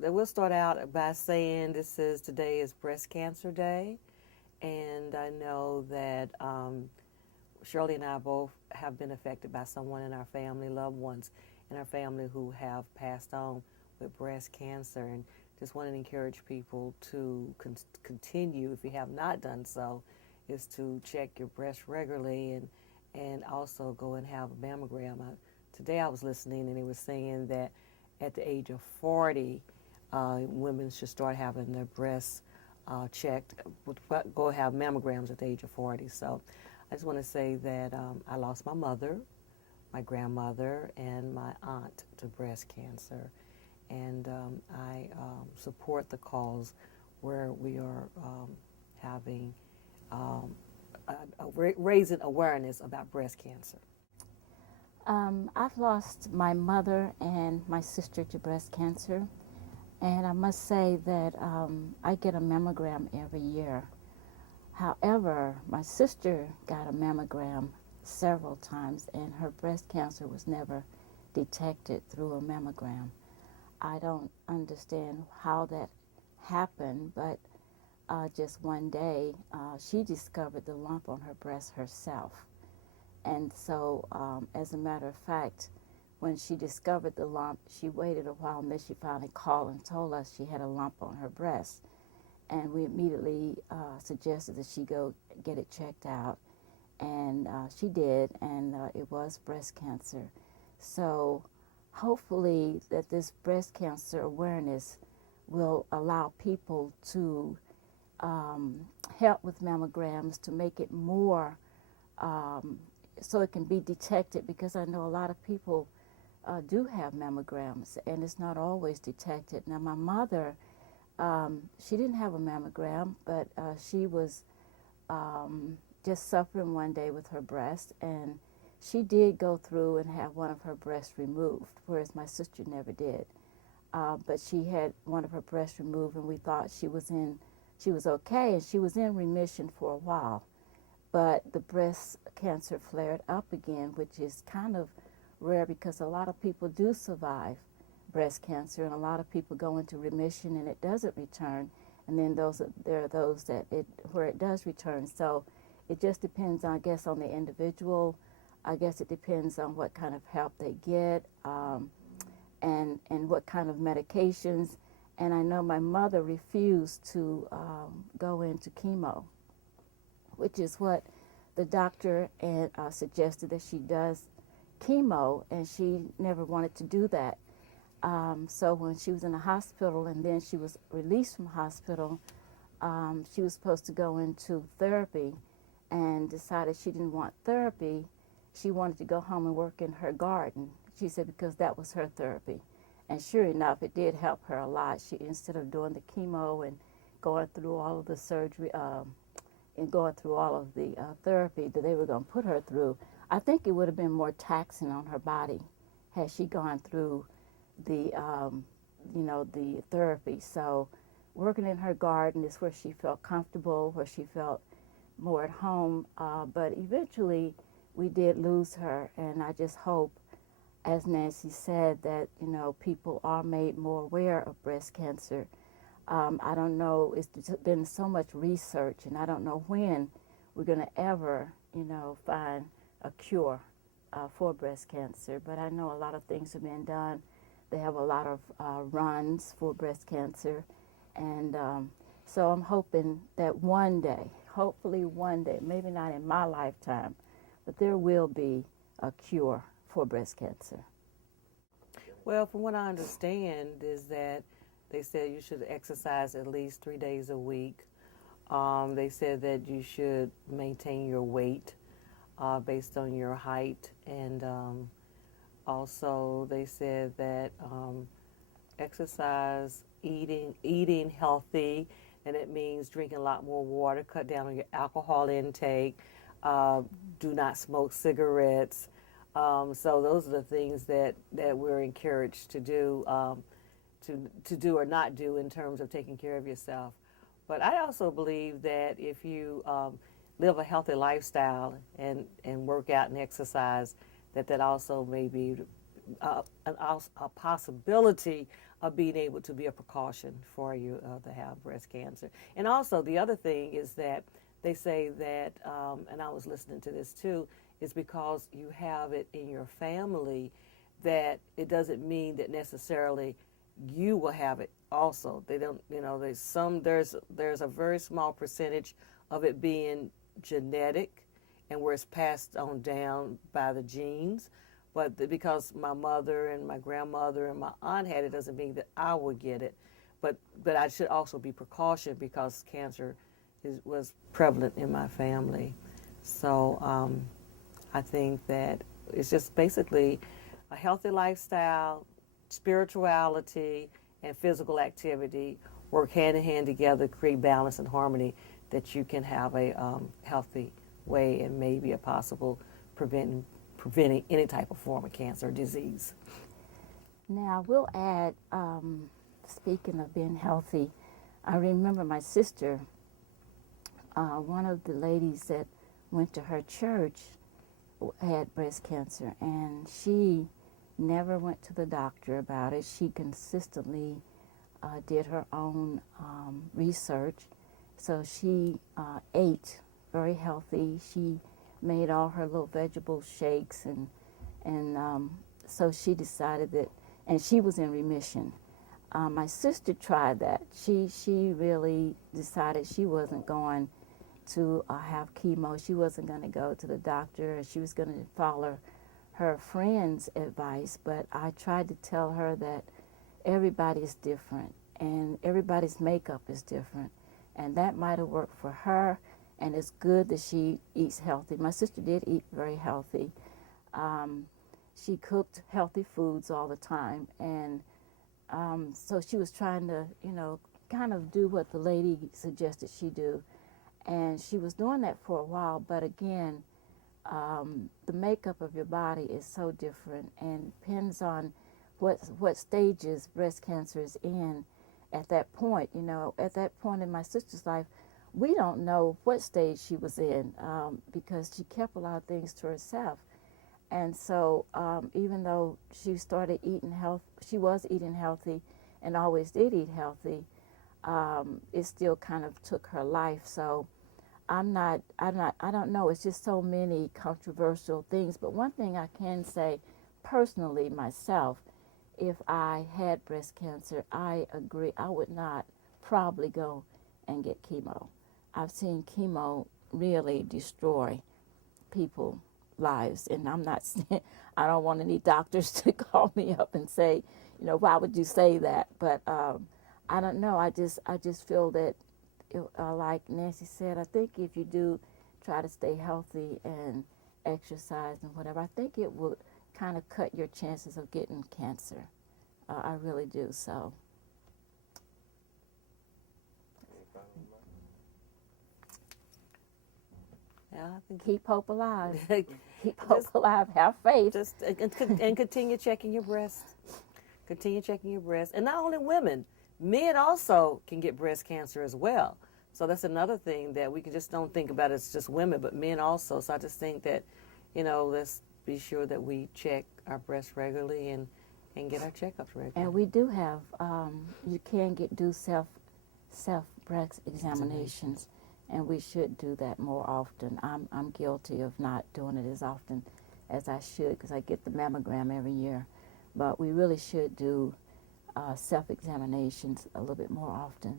We'll start out by saying today is Breast Cancer Day, and I know that Shirley and I both have been affected by someone in our family, loved ones in our family who have passed on with breast cancer, and just want to encourage people to continue, if you have not done so, is to check your breast regularly and also go and have a mammogram. Today I was listening and they were saying that at the age of 40, women should start having their breasts checked, go have mammograms at the age of 40. So I just want to say that I lost my mother, my grandmother, and my aunt to breast cancer. And I support the cause where we are having raising awareness about breast cancer. I've lost my mother and my sister to breast cancer, and I must say that I get a mammogram every year. However, my sister got a mammogram several times, and her breast cancer was never detected through a mammogram. I don't understand how that happened, but just one day she discovered the lump on her breast herself. And so, as a matter of fact, when she discovered the lump, she waited a while, and then she finally called and told us she had a lump on her breast. And we immediately suggested that she go get it checked out. And she did, and it was breast cancer. So hopefully that this breast cancer awareness will allow people to help with mammograms, to make it more so it can be detected, because I know a lot of people do have mammograms and it's not always detected. Now my mother, she didn't have a mammogram, but she was just suffering one day with her breast, and she did go through and have one of her breasts removed, whereas my sister never did. But she had one of her breasts removed, and we thought she was okay, and she was in remission for a while. But the breast cancer flared up again, which is kind of rare because a lot of people do survive breast cancer, and a lot of people go into remission and it doesn't return. And then there are those where it does return. So it just depends, I guess, on the individual. I guess it depends on what kind of help they get and what kind of medications. And I know my mother refused to go into chemo, which is what the doctor suggested that she does chemo, and she never wanted to do that. So when she was in the hospital and then she was released from hospital, she was supposed to go into therapy and decided she didn't want therapy. She wanted to go home and work in her garden. She said because that was her therapy. And sure enough, it did help her a lot. She, instead of doing the chemo and going through all of the surgery, and going through all of the therapy that they were going to put her through, I think it would have been more taxing on her body had she gone through the, the therapy. So working in her garden is where she felt comfortable, where she felt more at home. But eventually we did lose her, and I just hope, as Nancy said, that, people are made more aware of breast cancer. I don't know, it's been so much research, and I don't know when we're going to ever, find a cure for breast cancer. But I know a lot of things have been done. They have a lot of runs for breast cancer. And so I'm hoping that one day, hopefully one day, maybe not in my lifetime, but there will be a cure for breast cancer. Well, from what I understand is that they said you should exercise at least 3 days a week. They said that you should maintain your weight based on your height, and also they said that exercise, eating healthy, and it means drinking a lot more water, cut down on your alcohol intake, do not smoke cigarettes. So those are the things that we're encouraged to do. To do or not do in terms of taking care of yourself. But I also believe that if you live a healthy lifestyle and work out and exercise, that also may be a possibility of being able to be a precaution for you to have breast cancer. And also, the other thing is that they say that, and I was listening to this too, is because you have it in your family, that it doesn't mean that necessarily you will have it also. They don't, there's a very small percentage of it being genetic and where it's passed on down by the genes. But because my mother and my grandmother and my aunt had it doesn't mean that I would get it. But I should also be precautioned because cancer was prevalent in my family. So I think that it's just basically a healthy lifestyle, spirituality, and physical activity work hand in hand together, create balance and harmony, that you can have a healthy way and maybe a possible preventing any type of form of cancer or disease. Now, we'll add, speaking of being healthy, I remember my sister, one of the ladies that went to her church had breast cancer, and she never went to the doctor about it. She consistently did her own research. So she ate very healthy. She made all her little vegetable shakes, and so she decided that, and she was in remission. My sister tried that. She really decided she wasn't going to have chemo. She wasn't going to go to the doctor. She was going to follow her friend's advice. But I tried to tell her that everybody is different and everybody's makeup is different, and that might have worked for her. And it's good that she eats healthy. My sister did eat very healthy. She cooked healthy foods all the time, and so she was trying to, kind of do what the lady suggested she do. And she was doing that for a while, but again, the makeup of your body is so different and depends on what stages breast cancer is in at that point. At that point in my sister's life, we don't know what stage she was in because she kept a lot of things to herself. And so even though she started eating she was eating healthy and always did eat healthy, it still kind of took her life. So I don't know. It's just so many controversial things. But one thing I can say personally myself, if I had breast cancer, I agree, I would not probably go and get chemo. I've seen chemo really destroy people's lives, and I don't want any doctors to call me up and say, why would you say that? But I don't know. I just feel that, like Nancy said, I think if you do try to stay healthy and exercise and whatever, I think it would kind of cut your chances of getting cancer. I really do. So. Yeah, I think Keep hope alive. Keep Keep hope alive. Have faith. Just and continue checking your breast. Continue checking your breast, and not only women, men also can get breast cancer as well. So that's another thing that we can just don't think about. It's just women, but men also. So I just think that, let's be sure that we check our breasts regularly and get our checkups regularly. And we do have you can do self breast examinations. And we should do that more often. I'm guilty of not doing it as often as I should because I get the mammogram every year. But we really should do self-examinations a little bit more often.